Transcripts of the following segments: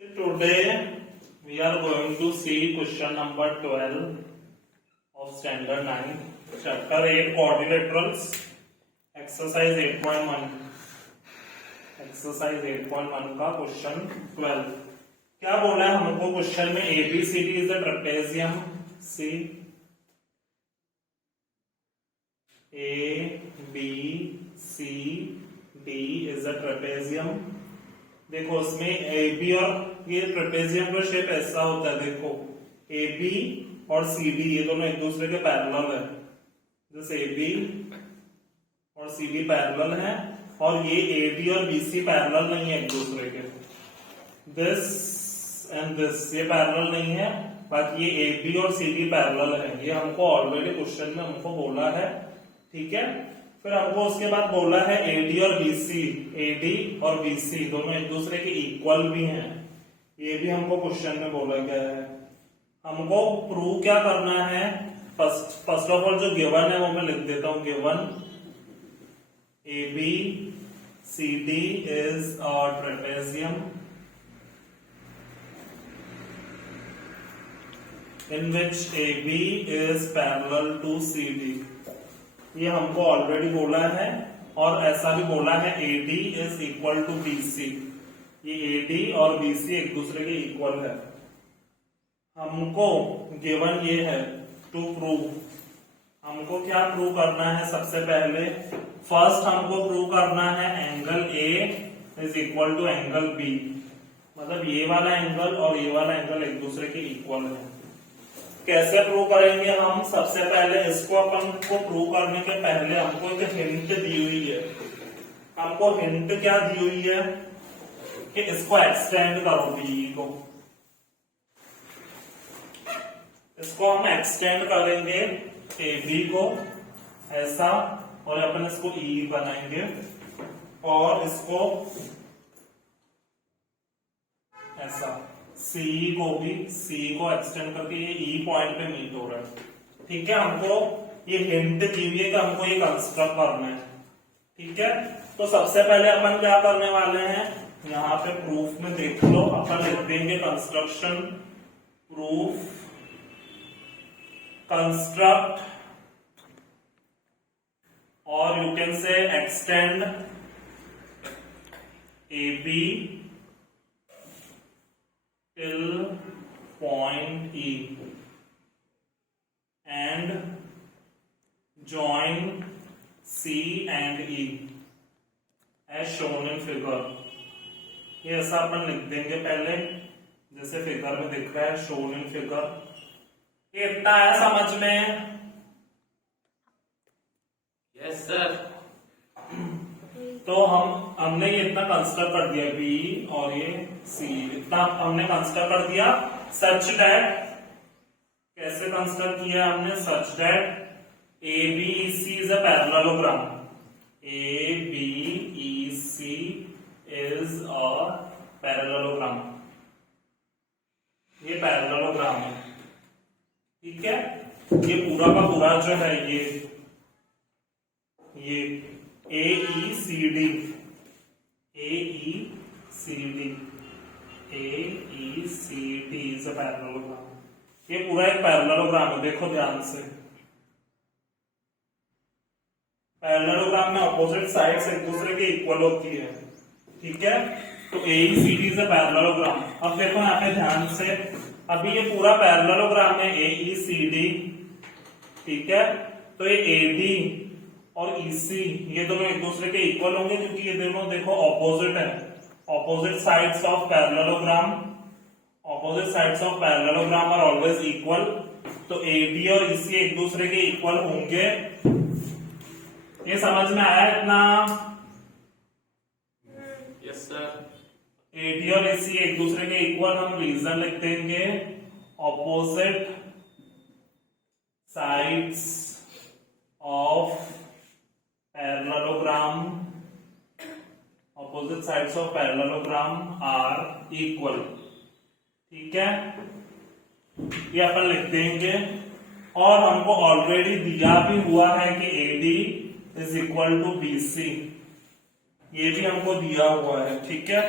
Today we are going to see question number 12 of standard 9, chapter 8, quadrilaterals, exercise 8.1 का question 12। क्या बोला है हमको क्वेश्चन में? ABCD is a trapezium. See ABCD is a trapezium. देखो उसमें ए बी और ये ट्रेपेजियम का शेप ऐसा होता है। देखो ए बी और सी डी ये दोनों एक दूसरे के पैरेलल है। जैसे ए बी और सी डी पैरेलल है और ये ए डी और बी सी पैरेलल नहीं है एक दूसरे के। दिस एंड दिस ये पैरेलल नहीं है, बाकी ये ए बी और सी डी पैरेलल है। ये हमको ऑलरेडी क्वेश्चन में हमको बोला है, ठीक है। फिर हमको उसके बाद बोला है एडी और बीसी, एडी और बीसी दोनों एक दूसरे के इक्वल भी हैं। ये भी हमको क्वेश्चन में बोला गया है। हमको प्रूव क्या करना है? फर्स्ट ऑफ ऑल जो गिवन है वो मैं लिख देता हूं। Given A B C D is a trapezium in which AB is parallel to CD। ये हमको ऑलरेडी बोला है और ऐसा भी बोला है AD is equal to BC। ये AD और BC एक दूसरे के इक्वल है। हमको गिवन ये है टू प्रूव। हमको क्या प्रूव करना है? सबसे पहले फर्स्ट हमको प्रूव करना है angle A is equal to angle B। मतलब ये वाला एंगल और ये वाला एंगल एक दूसरे के इक्वल है। कैसे प्रूव करेंगे हम? सबसे पहले इसको अपन को प्रूव करने के पहले हमको एक हिंट दी हुई है। हमको हिंट क्या दी हुई है कि इसको एक्सटेंड करो बी को। इसको हम एक्सटेंड करेंगे ए बी को ऐसा और अपन इसको ई बनाएंगे और इसको ऐसा सी को भी सी को एक्सटेंड करके ये ई पॉइंट पे मीट हो रहा है, ठीक है। हमको ये हिंट दी हुई है कि हमको ये कंस्ट्रक्ट करना है, ठीक है। तो सबसे पहले अपन क्या करने वाले हैं? यहाँ पे प्रूफ में देख लो, अपन लिख देंगे कंस्ट्रक्शन प्रूफ कंस्ट्रक्ट और you can say extend A B till point E and join C and E as shown in figure। ये ऐसा अपन लिख देंगे पहले, जैसे फिगर में दिख रहा है shown in figure। ये इतना है समझ में? Yes sir. तो हमने ये इतना कंसिडर कर दिया बी और ये सी, इतना हमने कंसिडर कर दिया। सच दैट, कैसे कंसिडर किया हमने? Such that A B E C is a parallelogram. A B E C is a parallelogram. ये पैरेललोग्राम है, ठीक है। ये पूरा का पूरा जो है ये A E C D, A E C D, A E C D is a parallelogram. ये पूरा एक पैरेललोग्राम है। देखो ध्यान से, पैरेललोग्राम में अपोजिट साइड्स एक दूसरे के इक्वल होती है, ठीक है। तो A E C D is a parallelogram. अब देखो यहाँ पे ध्यान से, अभी ये पूरा पैरेललोग्राम है ए ई सी डी, ठीक है। तो ये ए डी और EC ये दोनों एक दूसरे के इक्वल होंगे क्योंकि ये दोनों देखो ऑपोजिट है। Opposite sides of parallelogram, opposite sides of parallelogram are always equal. तो AD और EC एक दूसरे के इक्वल होंगे। ये समझ में आया इतना? Yes sir. AD और EC एक दूसरे के इक्वल, हम रीजन लिख देंगे opposite sides of parallelogram, opposite sides of parallelogram are equal, ठीक है। ये अपन लिख देंगे। और हमको ऑलरेडी दिया भी हुआ है कि AD is equal to BC, ये भी हमको दिया हुआ है, ठीक है।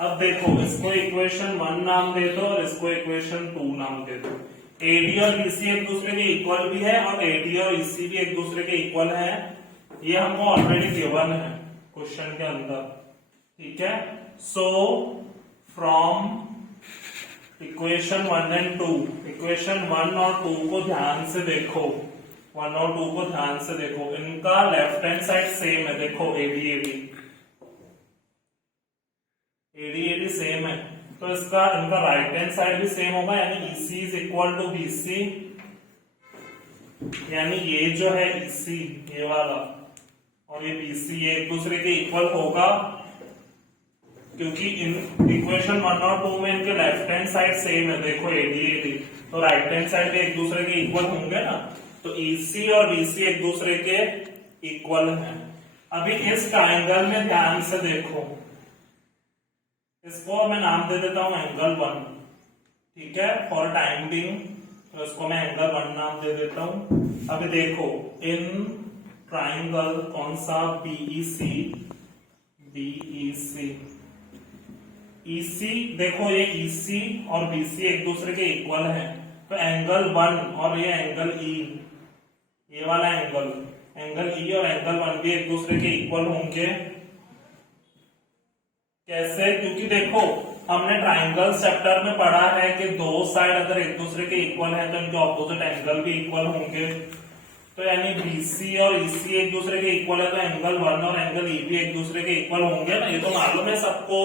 अब देखो इसको इक्वेशन 1 नाम दे दो और इसको इक्वेशन 2 नाम दे दो। एडी और बीसी एक दूसरे के इक्वल भी है और एडी और ईसी भी एक दूसरे के इक्वल है, ये हमको ऑलरेडी गिवन है क्वेश्चन के अंदर, ठीक है। So from equation 1 and 2, equation 1 और 2 को ध्यान से देखो, 1 और 2 को ध्यान से देखो, इनका लेफ्ट हैंड साइड सेम है। देखो AD AD AD AD same है, तो इसका इनका राइट हैंड साइड भी सेम होगा, यानी EC is equal to BC, यानी ये जो है EC ये वाला और ये BC ये एक दूसरे के इक्वल होगा, क्योंकि इन इक्वेशन 1 और 2 में इनके लेफ्ट हैंड साइड सेम है। देखो एडी एडी, तो राइट हैंड साइड भी एक दूसरे के इक्वल होंगे ना, तो EC और BC एक दूसरे के इक्वल हैं। अभी इस ट्रायंगल में ध्यान से देखो, इसको मैं नाम दे देता हूं एंगल 1, ठीक है, फॉर टाइम बिंग, तो इसको मैं एंगल 1 नाम दे देता हूं। अभी देखो इन ट्रायंगल कौन सा, BEC, EC, देखो ये EC और BC एक दूसरे के इक्वल है, तो एंगल 1 और ये एंगल E, ये वाला एंगल E और एंगल 1 भी एक दूसरे के इक्वल होंगे। कैसे? क्योंकि देखो हमने ट्राइंगल चैप्टर में पढ़ा है कि दो साइड अगर एक दूसरे के इक्वल है तो इनके ऑपोजिट एंगल भी इक्वल होंगे, तो यानी BC और EC एक दूसरे के इक्वल है तो एंगल 1 और एंगल E भी एक दूसरे के इक्वल होंगे ना, ये तो मालूम है सबको।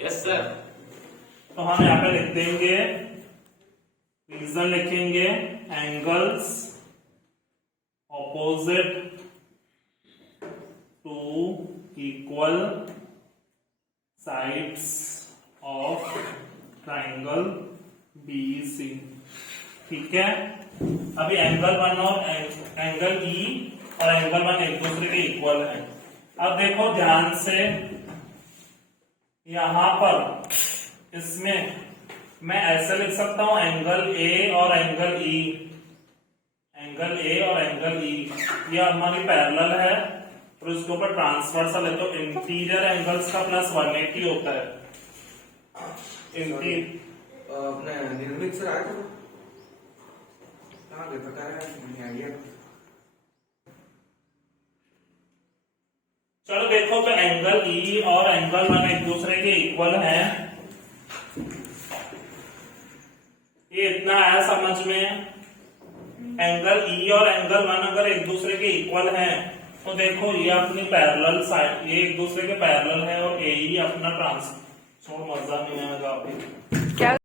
Yes sir. तो हम यहाँ पे लिख देंगे, रीजन लिखेंगे, angles opposite to equal sides of triangle BEC, ठीक है। अभी एंगल 1 और एंगल E और एंगल 1 एक दूसरे के इक्वल है। अब देखो ध्यान से, यहां पर इसमें मैं ऐसे लिख सकता हूं एंगल A और एंगल E, एंगल A और एंगल E ये हमारी पैरेलल है, और उसके ऊपर ट्रांसवर्सल है, तो इंटीरियर एंगल्स का प्लस 180 होता है। अपने निर्मित से आया था कहाँ गए पता है मुझे आइडिया। चलो देखो तो एंगल E और एंगल 1 एक दूसरे के इक्वल हैं, ये इतना आया समझ में। एंगल E और एंगल 1 अगर एक दूसरे के इक्वल हैं तो देखो ये अपनी पैरेलल साइड, ये एक दूसरे के पैरेलल है और AE अपना ट्रांस, छोड़ मजा नहीं आएगा अभी।